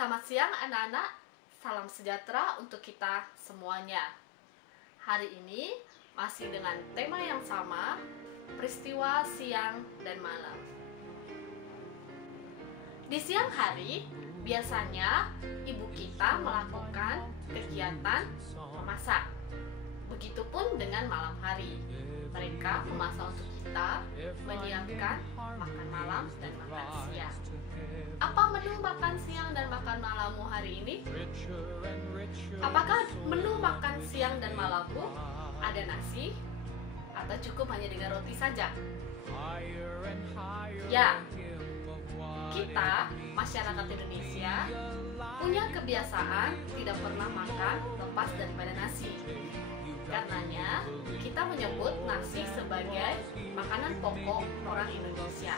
Selamat siang anak-anak, salam sejahtera untuk kita semuanya. Hari ini masih dengan tema yang sama, peristiwa siang dan malam. Di siang hari, biasanya ibu kita melakukan kegiatan memasak. Begitupun dengan malam hari, mereka memasak untuk kita, menyiapkan makan malam dan makan siang. Apa menu makan siang dan makan malammu hari ini? Apakah menu makan siang dan malammu ada nasi atau cukup hanya dengan roti saja? Ya, kita masyarakat Indonesia punya kebiasaan tidak pernah makan lepas daripada nasi. Karenanya kita menyebut nasi sebagai makanan pokok orang Indonesia.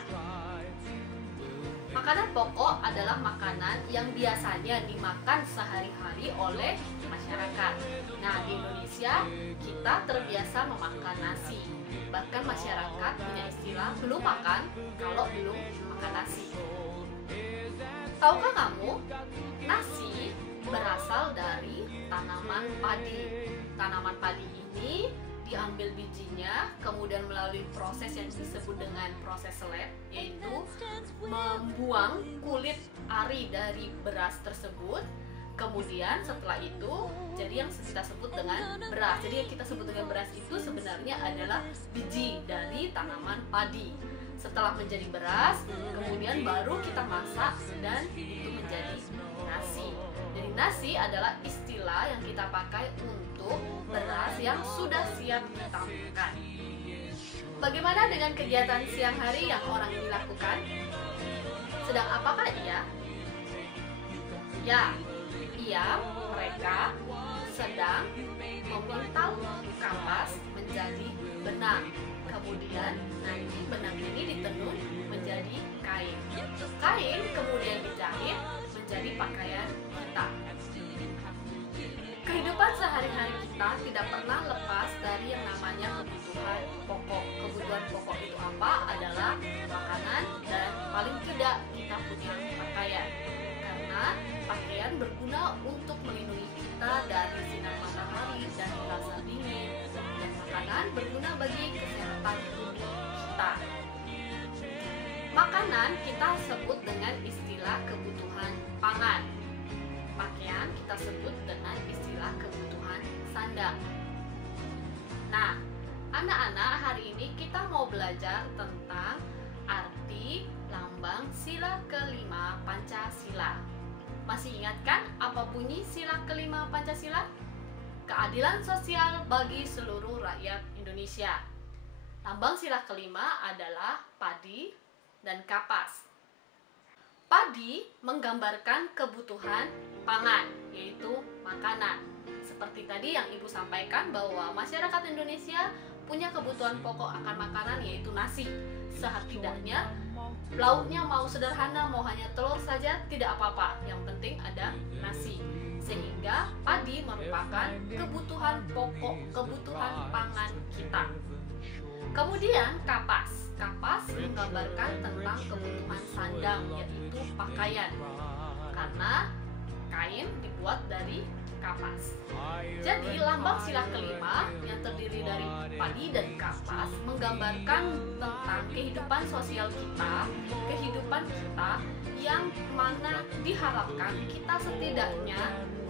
Makanan pokok adalah makanan yang biasanya dimakan sehari-hari oleh masyarakat. Nah, di Indonesia kita terbiasa memakan nasi. Bahkan masyarakat punya istilah belum makan kalau belum makan nasi. Tahukah kamu, nasi berasal dari tanaman padi. Tanaman padi ini diambil bijinya, kemudian melalui proses yang disebut dengan proses seled, yaitu membuang kulit ari dari beras tersebut. Kemudian setelah itu, jadi yang kita sebut dengan beras. Jadi yang kita sebut dengan beras itu sebenarnya adalah biji dari tanaman padi. Setelah menjadi beras, kemudian baru kita masak dan itu menjadi nasi. Jadi nasi adalah istilah yang kita pakai untuk beras yang sudah siap kita makan. Bagaimana dengan kegiatan siang hari yang orang ini lakukan? Sedang apakah ia? Ya, mereka sedang memintal kapas menjadi benang. Kemudian nanti benang ini ditenun menjadi kain. Kain kemudian dijahit menjadi pakaian kita. Kehidupan sehari-hari kita tidak pernah lepas dari yang namanya kebutuhan pokok. Kebutuhan pokok itu apa? Adalah makanan dan paling tidak kita punya pakaian. Karena pakaian berguna untuk melindungi kita dari sinar matahari dan rasa dingin. Dan makanan berguna bagi kesehatan tubuh kita. Makanan kita sebut dengan istilah kebutuhan pangan. Pakaian kita sebut dengan istilah kebutuhan sandang. Nah, anak-anak, hari ini kita mau belajar tentang arti lambang sila kelima Pancasila. Masih ingat kan apa bunyi sila kelima Pancasila? Keadilan sosial bagi seluruh rakyat Indonesia. Lambang sila kelima adalah padi dan kapas. Padi menggambarkan kebutuhan pangan, yaitu makanan. Seperti tadi yang Ibu sampaikan bahwa masyarakat Indonesia punya kebutuhan pokok akan makanan, yaitu nasi. Setidaknya lauknya mau sederhana, mau hanya telur saja, tidak apa-apa. Yang penting ada nasi. Sehingga padi merupakan kebutuhan pokok, kebutuhan pangan kita. Kemudian kapas. Kapas menggambarkan tentang kebutuhan sandang, yaitu pakaian. Karena kain dibuat dari kapas. Jadi lambang sila kelima yang terdiri dari padi dan kapas menggambarkan tentang kehidupan sosial kita, kehidupan kita yang mana diharapkan kita setidaknya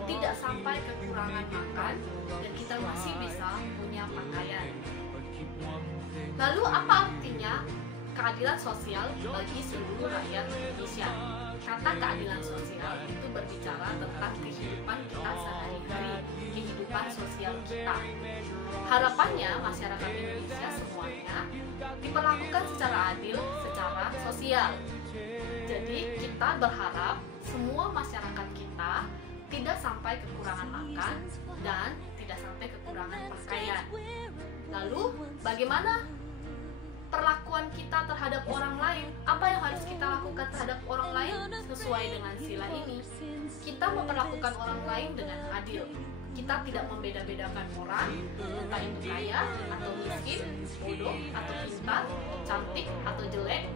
tidak sampai kekurangan makan dan kita masih bisa punya pakaian. Lalu apa artinya keadilan sosial bagi seluruh rakyat Indonesia? Kata keadilan sosial itu berbicara tentang kehidupan kita sehari-hari, kehidupan sosial kita. Harapannya masyarakat Indonesia semuanya diperlakukan secara adil, secara sosial. Jadi kita berharap semua masyarakat kita tidak sampai kekurangan makan dan tidak sampai kekurangan pakaian. Lalu bagaimana perlakuan kita terhadap orang lain? Apa yang harus kita lakukan terhadap orang lain sesuai dengan sila ini? Kita memperlakukan orang lain dengan adil. Kita tidak membeda-bedakan orang, entah itu kaya atau miskin, bodoh atau pintar, cantik atau jelek.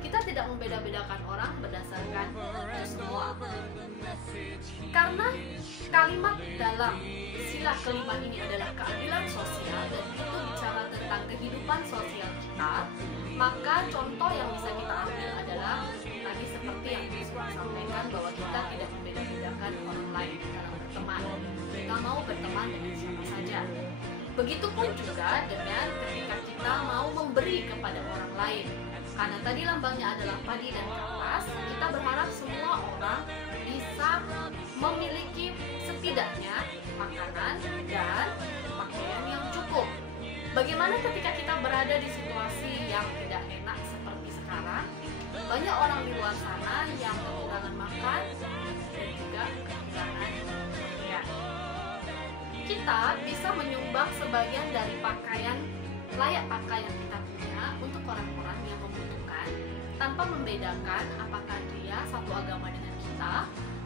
Kita tidak membeda-bedakan orang berdasarkan itu semua. Karena kalimat dalam sila kelima ini adalah keadilan sosial dan itu bicara tentang kehidupan sosial kita, maka contoh yang bisa kita ambil adalah tadi seperti yang saya sampaikan, bahwa kita tidak membeda-bedakan orang lain dalam berteman. Kita mau berteman dengan siapa saja. Begitupun juga dengan ketika kita mau memberi kepada orang lain. Karena tadi lambangnya adalah padi dan kapas, kita berharap semua orang bisa memiliki setidaknya makanan dan pakaian yang cukup. Bagaimana ketika kita berada di situasi yang tidak enak seperti sekarang? Banyak orang di luar sana yang kekurangan makan dan juga kekurangan pakaian. Kita bisa menyumbang sebagian dari pakaian, layak pakai yang kita punya untuk orang-orang yang membutuhkan, tanpa membedakan apakah dia satu agama dengan kita,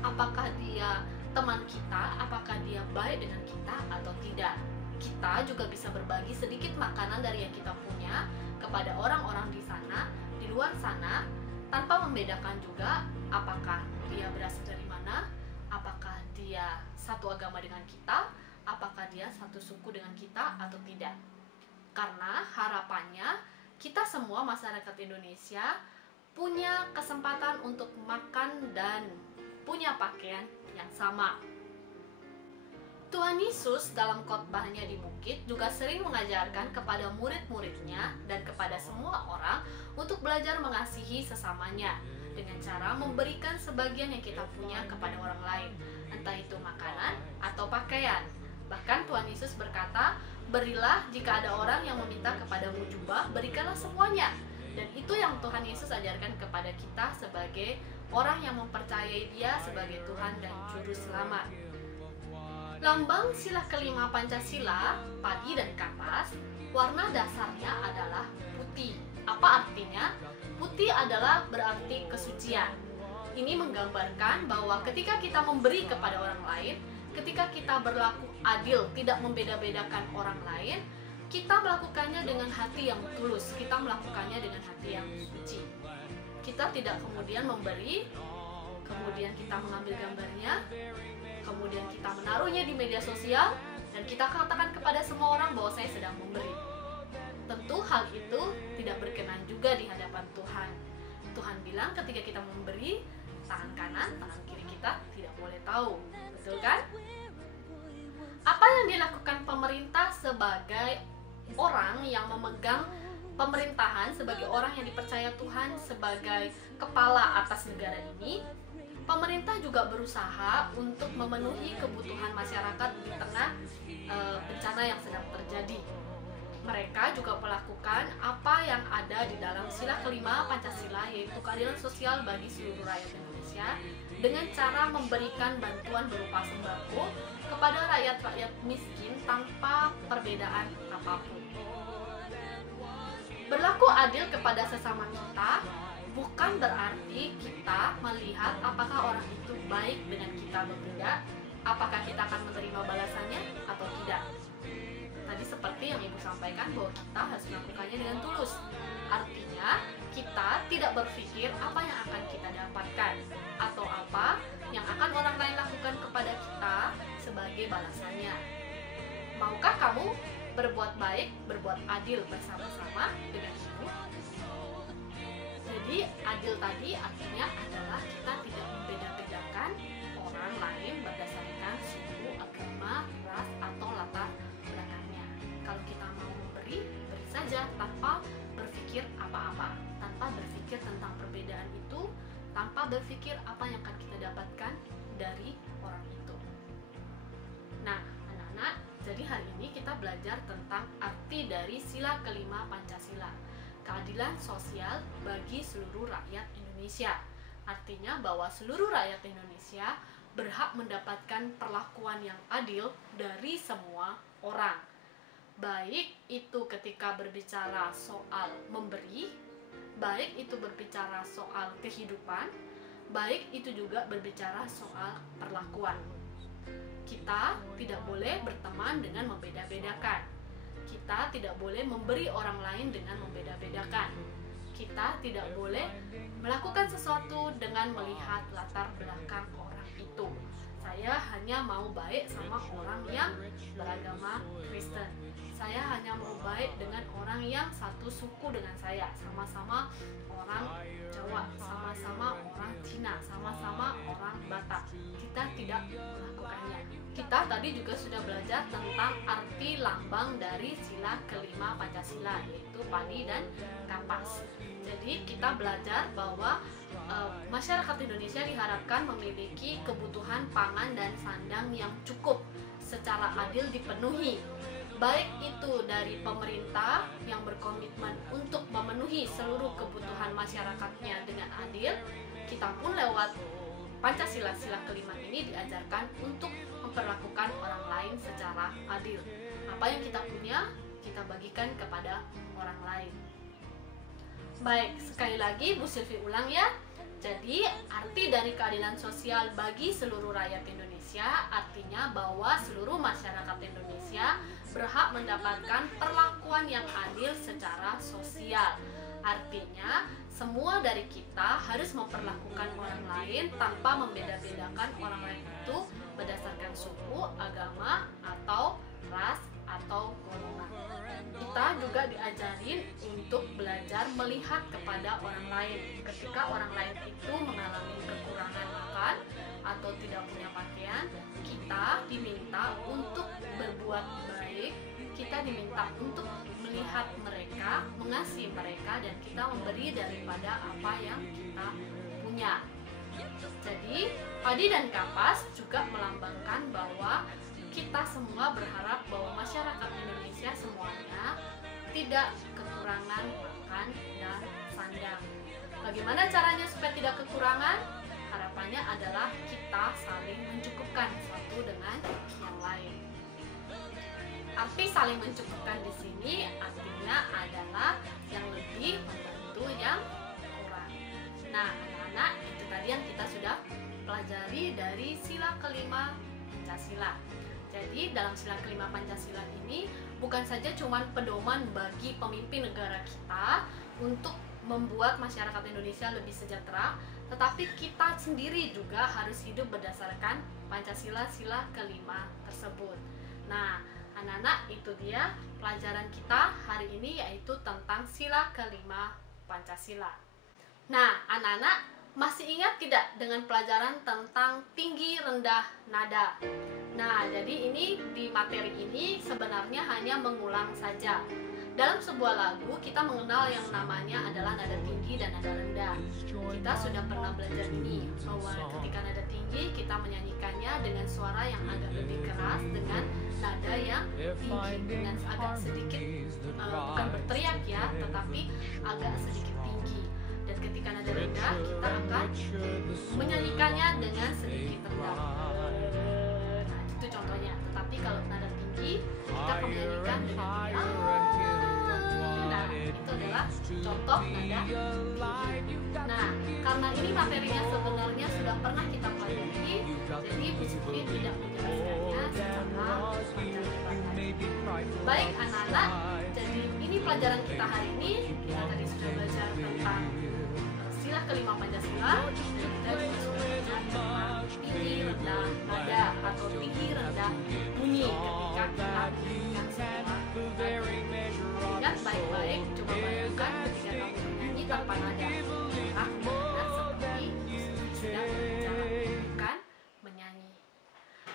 apakah dia teman kita, apakah dia baik dengan kita atau tidak. Kita juga bisa berbagi sedikit makanan dari yang kita punya kepada orang-orang di sana, di luar sana, tanpa membedakan juga apakah dia berasal dari mana, apakah dia satu agama dengan kita, apakah dia satu suku dengan kita atau tidak. Karena harapannya kita semua masyarakat Indonesia punya kesempatan untuk makan dan punya pakaian yang sama. Tuhan Yesus dalam khotbahnya di bukit juga sering mengajarkan kepada murid-muridnya dan kepada semua orang untuk belajar mengasihi sesamanya dengan cara memberikan sebagian yang kita punya kepada orang lain, entah itu makanan atau pakaian. Bahkan Tuhan Yesus berkata, "Berilah jika ada orang yang meminta kepadamu jubah, berikanlah semuanya." Dan itu yang Tuhan Yesus ajarkan kepada kita sebagai orang yang mempercayai Dia sebagai Tuhan dan Juru Selamat. Lambang sila kelima Pancasila, padi dan kapas, warna dasarnya adalah putih. Apa artinya? Putih adalah berarti kesucian. Ini menggambarkan bahwa ketika kita memberi kepada orang lain, ketika kita berlaku adil, tidak membeda-bedakan orang lain, kita melakukannya dengan hati yang tulus, kita melakukannya dengan hati yang suci. Kita tidak kemudian memberi, kemudian kita mengambil gambarnya, kemudian kita menaruhnya di media sosial, dan kita katakan kepada semua orang bahwa saya sedang memberi. Tentu hal itu tidak berkenan juga di hadapan Tuhan. Tuhan bilang ketika kita memberi, tangan kanan, tangan kiri kita tidak boleh tahu. Betul kan? Apa yang dilakukan pemerintah sebagai orang yang memegang pemerintahan, sebagai orang yang dipercaya Tuhan sebagai kepala atas negara ini? Pemerintah juga berusaha untuk memenuhi kebutuhan masyarakat di tengah bencana yang sedang terjadi. Mereka juga melakukan apa yang ada di dalam sila kelima Pancasila, yaitu keadilan sosial bagi seluruh rakyat Indonesia, dengan cara memberikan bantuan berupa sembako kepada rakyat-rakyat miskin tanpa perbedaan apapun. Berlaku adil kepada sesama kita bukan berarti kita melihat apakah orang itu baik dengan kita atau tidak, apakah kita akan menerima balasannya atau tidak. Tadi seperti yang Ibu sampaikan bahwa kita harus melakukannya dengan tulus. Artinya kita tidak berpikir apa yang akan kita dapatkan atau apa yang akan orang lain lakukan kepada kita sebagai balasannya. Maukah kamu berbuat baik, berbuat adil bersama-sama dengan Ibu? Jadi adil tadi artinya adalah kita tidak membeda-bedakan orang lain berdasarkan suku, agama, ras, atau latar belakangnya. Kalau kita mau memberi, beri saja tanpa berpikir apa-apa, tanpa berpikir tentang perbedaan itu, tanpa berpikir apa yang akan kita dapatkan dari orang itu. Nah, anak-anak, jadi hari ini kita belajar tentang arti dari sila kelima Pancasila, keadilan sosial bagi seluruh rakyat Indonesia. Artinya bahwa seluruh rakyat Indonesia berhak mendapatkan perlakuan yang adil dari semua orang. Baik itu ketika berbicara soal memberi, baik itu berbicara soal kehidupan, baik itu juga berbicara soal perlakuan. Kita tidak boleh berteman dengan membeda-bedakan. Kita tidak boleh memberi orang lain dengan membeda-bedakan. Kita tidak boleh melakukan sesuatu dengan melihat latar belakang orang itu. Saya hanya mau baik sama orang yang beragama Kristen. Saya hanya mau baik dengan orang yang satu suku dengan saya, sama-sama orang Jawa, sama-sama orang Cina, sama-sama orang Batak. Kita tidak melakukannya. Kita tadi juga sudah belajar tentang arti lambang dari sila kelima Pancasila, yaitu padi dan kapas. Jadi kita belajar bahwa masyarakat Indonesia diharapkan memiliki kebutuhan pangan dan sandang yang cukup secara adil dipenuhi, baik itu dari pemerintah yang berkomitmen untuk memenuhi seluruh kebutuhan masyarakatnya dengan adil. Kita pun lewat Pancasila sila kelima ini diajarkan untuk memperlakukan orang lain secara adil. Apa yang kita punya, kita bagikan kepada orang lain. Baik, sekali lagi Bu Silvi ulang ya. Jadi arti dari keadilan sosial bagi seluruh rakyat Indonesia artinya bahwa seluruh masyarakat Indonesia berhak mendapatkan perlakuan yang adil secara sosial. Artinya semua dari kita harus memperlakukan orang lain tanpa membeda-bedakan orang lain itu berdasarkan suku, agama, atau ras, atau golongan. Kita juga diajarin untuk belajar melihat kepada orang lain. Ketika orang lain itu mengalami kekurangan makan atau tidak punya pakaian, kita diminta untuk berbuat baik. Kita diminta untuk melihat mereka, mengasihi mereka, dan kita memberi daripada apa yang kita punya. Jadi, padi dan kapas juga melambangkan bahwa kita semua berharap bahwa masyarakat Indonesia semuanya tidak kekurangan makan dan sandang. Bagaimana caranya supaya tidak kekurangan? Harapannya adalah kita saling mencukupkan satu dengan yang lain. Arti saling mencukupkan di sini artinya adalah yang lebih membantu yang kurang. Nah, anak-anak, itu tadi yang kita sudah pelajari dari sila kelima Pancasila. Jadi dalam sila kelima Pancasila ini bukan saja cuma pedoman bagi pemimpin negara kita untuk membuat masyarakat Indonesia lebih sejahtera, tetapi kita sendiri juga harus hidup berdasarkan Pancasila sila kelima tersebut. Nah, anak-anak, itu dia pelajaran kita hari ini, yaitu tentang sila kelima Pancasila. Nah, anak-anak masih ingat tidak dengan pelajaran tentang tinggi rendah nada? Nah, jadi ini di materi ini sebenarnya hanya mengulang saja. Dalam sebuah lagu kita mengenal yang namanya adalah nada tinggi dan nada rendah. Kita sudah pernah belajar ini, bahwa ketika nada tinggi kita menyanyikannya dengan suara yang agak lebih keras, dengan nada yang tinggi, dengan agak sedikit bukan berteriak ya, tetapi agak sedikit tinggi. Dan ketika nada rendah kita akan menyanyikannya dengan sedikit rendah. Nah, itu contohnya. Tetapi kalau nada tinggi kita akan menyanyikan dengan nah, itu adalah contoh nada tinggi. Nah, karena ini materinya sebenarnya sudah pernah kita pelajari, jadi Bu Silvi tidak menjelaskannya secara panjang. Baik anak-anak, jadi ini pelajaran kita hari ini. Kita tadi sudah belajar tentang sila kelima Pancasila, dan kita juga sudah belajar tentang tinggi rendah nada atau tinggi rendah bunyi ketika kita menyanyikan sebuah lagu. Ingat baik-baik, coba bayangkan ketika kamu menyanyi tanpa nada. Apakah benar seperti sedang berbicara, bukan menyanyi?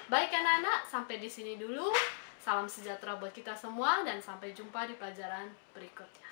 Baik anak-anak, sampai di sini dulu. Salam sejahtera buat kita semua dan sampai jumpa di pelajaran berikutnya.